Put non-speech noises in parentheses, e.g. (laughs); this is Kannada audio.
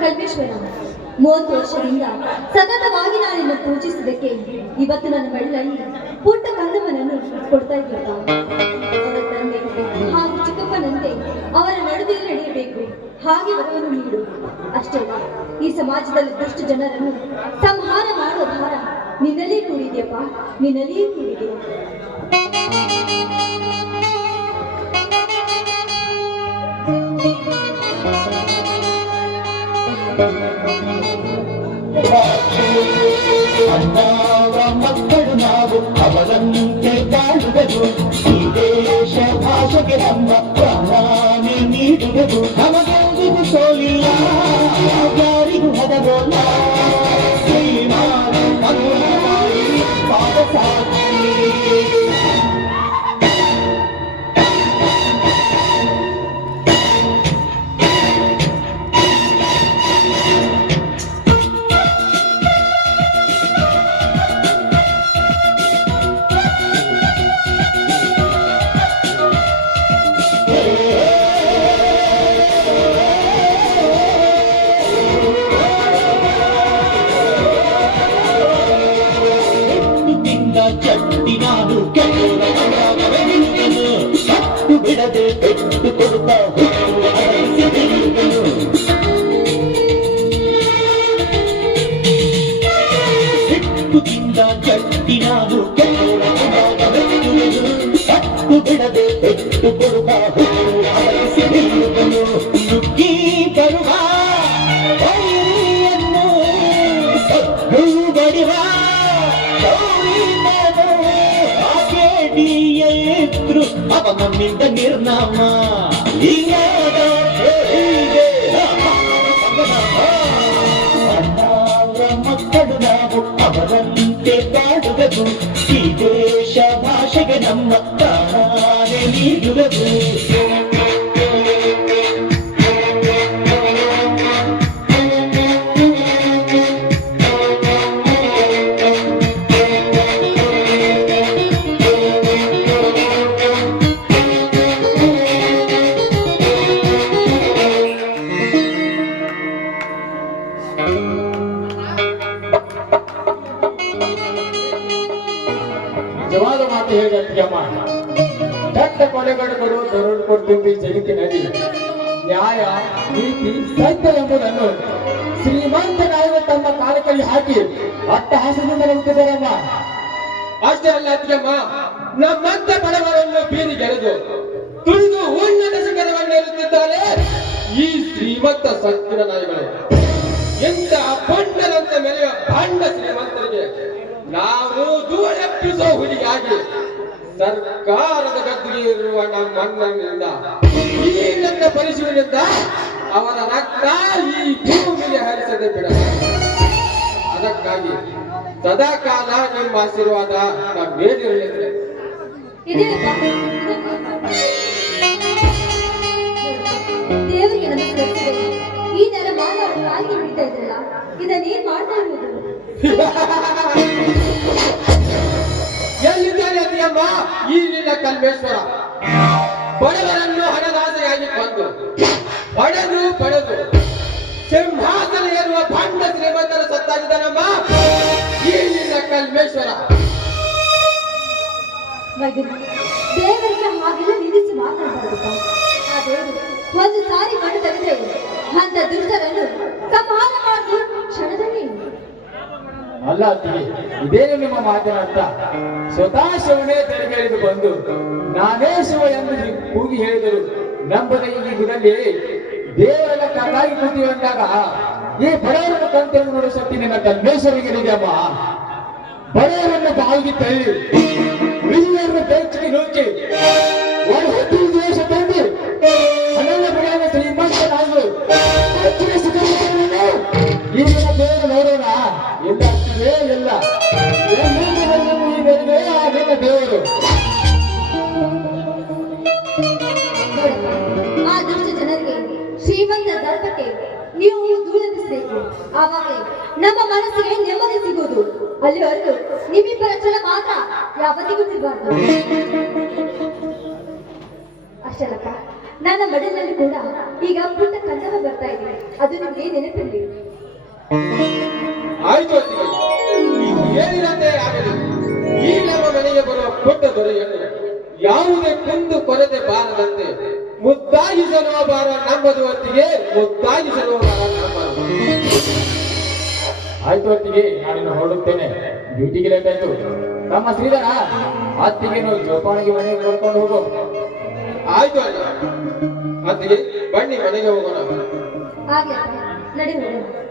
ಕಲ್ಮೇಶ್ವರ ಮೂವತ್ತು ವರ್ಷದಿಂದ ಸತತವಾಗಿ ನಾನಿನ್ನು ಪೂಜಿಸಿದ್ದಕ್ಕೆ ಇವತ್ತು ನನ್ನ ಬಳ್ಳಲ್ಲಿ ಪುಟ್ಟ ಕಂದಮ್ಮನನ್ನು ಕೊಡ್ತಾ ಇದ್ದ ಹಾಗೂ ಚಿಕ್ಕಪ್ಪನಂತೆ ಅವರ ನಡುವೆ ನಡೆಯಬೇಕು. ಹಾಗೆ ಅವರನ್ನು ನೀಡು. ಅಷ್ಟೇ ಈ ಸಮಾಜದಲ್ಲಿ ದುಷ್ಟ ಜನರನ್ನು ಸಂಹಾರ ಮಾಡುವ ಭಾರ ನಿನ್ನಲೇ ಕೂಡಿದೆಯಪ್ಪ. ನಿನ್ನಲೇ ಕೂಡಿದೆ. ಅಣ್ಣಾವ ಮಕ್ಕಳು ನಾವು ಅವರಂತೆ ಬಾಳುವೆವು ಈ ದೇಶ ಭಾಷೆಗೆ ನಮ್ಮ ಪ್ರಾಣಾನೆ ನೀಡುವೆವು ನಮಗೆಂದಿಗೂ ಸೋಲಿಲ್ಲ ಯಾರಿಗೂ ಹದರೋಲ್ಲ ತಿಂದ ಚಟ್ಟಿ ಎದ್ರು ಅವ ನಮ್ಮಿಂದ ನಿರ್ನಾಮ ಹೀಗಾದ ಹೀಗೆ ಅಣ್ಣಾವ್ರ ಮಕ್ಕಳು ನಾವು ಅವರಂತೆ ಬಾಡುವೆವು ಈ ದೇಶ ಭಾಷೆಗೆ ನಮ್ಮ ಪ್ರಾಣಾನೆ ನೀಡುವೆವು ನಿಜವಾದ ಮಾತು ಹೇಗಮ್ಮ ದಟ್ಟ ಕೊಲೆಗಡಕರು ದರೋಡು ಕೊಡ್ತಿದ್ದ ಜಗತ್ತಿನಲ್ಲಿ ನ್ಯಾಯ, ನೀತಿ, ಸತ್ಯ ಎಂಬುದನ್ನು ಶ್ರೀಮಂತ ನಾಯಕ ತಮ್ಮ ಕಾಲಕಲ್ಲಿ ಹಾಕಿ ಅಟ್ಟಹಾಸದಿಂದ ನಂಬುತ್ತಿದ್ದಾರಮ್ಮ ಅಷ್ಟೇ ಅಲ್ಲ ಅತ್ತಿಗೆಮ್ಮ ನಮ್ಮಂತ ಬಡವರನ್ನು ಬೀದಿಗೆಳೆದು ತುಳಿದು ಉನ್ನತ ಶಿಖರವನ್ನೇರುತ್ತಿದ್ದಾರೆ ಈ ಶ್ರೀಮಂತ ಸತ್ಯ ನಾಯಿಗಳು. ಎಂತ ಬಂಡದಂತ ಮೆರೆಯುವ ಬಂಡ ಶ್ರೀಮಂತರಿಗೆ ನಾವು ದೂರಪ್ಪಿಸೋ ಸರ್ಕಾರದ ಗದ್ದಿಗೆ ಇರುವ ನಮ್ಮಣ್ಣನಿಂದ ಈ ನನ್ನ ಪರಿಶೀಲನೆಯಿಂದ ಅವರ ರಕ್ತ ಈ ಭೂಮಿಗೆ ಹರಿಸದೆ ಬಿಡ ಅದಕ್ಕಾಗಿ ಸದಾ ಕಾಲ ನಿಮ್ಮ ಆಶೀರ್ವಾದ ನಮ್ಮ ದೇವರಿಗೆ ನಮಸ್ಕರಿಸಿದೆ. ಈ ನೆಲ ಮಾನವ ಆಗಿ ಬಿಡ್ತಾ ಇದ್ರಲ್ಲ ಇದನ್ನೇನ್ ಮಾಡ್ತಾ ಇರುವುದು (laughs) ಎಲ್ಲಿದ್ದಾನೆ ಅದಿಯಮ್ಮ ಈ ನಿನ್ನ ಕಲ್ಮೇಶ್ವರ. ಬಡವರನ್ನು ಹಣದಾಸೆಯಾಗಿ ಬಂದು ಬಡದು ಬಡದು ಸಿಂಹಾಸನ ಏರುವ ಭಾಂಡ ಶ್ರೀಮಂತರ ಸತ್ತಾಗಿದ್ದಾನಮ್ಮ. ಈ ನಿನ್ನ ಕಲ್ಮೇಶ್ವರ. ಒಂದು ಸಾರಿ ತೆಗೆದ್ರೆ ಅಂತ ದುಷ್ಟರನ್ನು ಕ್ಷಣದಲ್ಲಿ ಅಲ್ಲ ಇದೇ ನಿಮ್ಮ ಮಾತಿನ ಸ್ವತಃ ಶಿವನೇ ತೆರೆಗೆಳೆದು ಬಂದು, ನಾನೇ ಶಿವ ಎಂದು ಕೂಗಿ ಹೇಳಿದರು. ನಂಬದ ಈ ಗುಡಲ್ಲಿ ದೇವರೆಲ್ಲ ಕಣ್ಣಾಗಿ ಕೂತೀವಿ ಅಂದಾಗ ಈ ಬಡವರ ಕಂತೆಯನ್ನು ನೋಡೋ ಶಕ್ತಿ ನಿನ್ನ ಕಲ್ಮೇಶ್ವರಿಗೆ ಅಮ್ಮ? ಬಡವರನ್ನು ಬಾವಿಗೆ ತಳ್ಳಿ ವಿಜಯರನ್ನು ಬೆಂಚಿಗೆ ನೋಕಿ ಒಂದು ಹೊತ್ತು ದೇಶ ತಂದು ಶ್ರೀಮಂತ ದರ್ಪಕ್ಕೆ ನೀವು ದೂರದಿಸಬೇಕು ಆವಾಗ ನಮ್ಮ ಮನಸ್ಸಿಗೆ ನೆಮ್ಮದಿ ಸಿಗುವುದು. ಅಲ್ಲಿವರೆಗೂ ನಿಮ್ಮಿಬ್ಬರ ಛಲ ಮಾತ್ರ ಯಾವತ್ತಿಗೂ ಸಿಗಬಾರ್ದು ಅಷ್ಟಲ್ಲಪ್ಪ, ನನ್ನ ಮಡಿಲಲ್ಲಿ ಕೂಡ ಈಗ ಪುಟ್ಟ ಕನ್ನಡ ಬರ್ತಾ ಇದೆ. ಅದು ನಿಮಗೆ ನೆನಪಿರಲಿ. ಆಯ್ತು ಆಗಲಿ ಈ ನಮ್ಮ ಮನೆಗೆ ಬರುವ ಪುಟ್ಟ ದೊರೆಯನ್ನು ಯಾವುದೇ ಕುಂದು ಕೊರತೆ ಬಾರದಂತೆ ಮುದ್ದಾಗಿಸಲು ಬಾರ ನಂಬದು ಹೊತ್ತಿಗೆ ಮುದ್ದಾಗಿ ಬಾರ ನಮ್ಮದು ಆಯ್ತು ಹೊತ್ತಿಗೆ ನಾನಿನ್ನು ಹೊರಡುತ್ತೇನೆ. ಡ್ಯೂಟಿಗೆ ಲೇಟ್ ಆಯ್ತು. ನಮ್ಮ ಶ್ರೀಧರ ಅತ್ತಿಗೆ ನಾವು ಜೋಪಾನಿಗೆ ಮನೆಗೆ ಕರ್ಕೊಂಡು ಹೋಗೋ. ಆಯ್ತು ಅಲ್ಲ ಅತ್ತಿಗೆ ಬನ್ನಿ ಮನೆಗೆ ಹೋಗೋಣ. ನಡಿ ಹೋಗೋಣ.